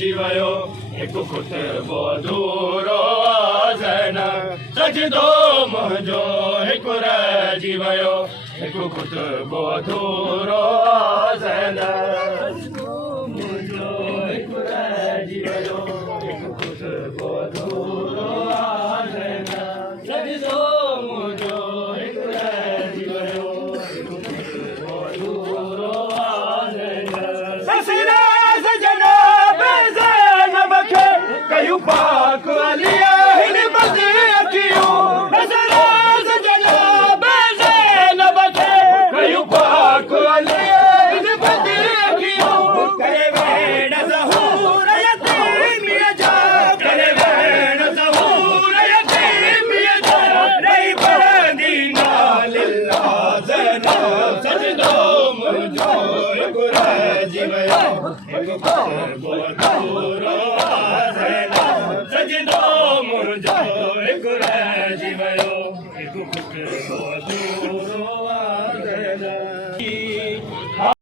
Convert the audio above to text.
जीवयो एक खुद बोधूरो आज़न सजदो मुझो एक जीवयो एक खुद बोधूरो आज़न मुझो एक जीवयो एक खुद बोधूरो आज़न सजदो मुझो एक जीवयो एक खुद बोधूरो आज़न ससरा सजना कयूं पाक अलिया हिन बदे अखियूं नज़रा सजना ज़ैनब खे कयूं पाक अलिया हिन बदे अखियूं करे वेण ज़हूर यतीमीअ जा करे वेण ज़हूर यतीमीअ जा रही पढ़ंदी नालिल्लाह ज़ैनब सजदो मुंहिंजो हिकु रहिजी वियो हिकु बोधूरो आज़न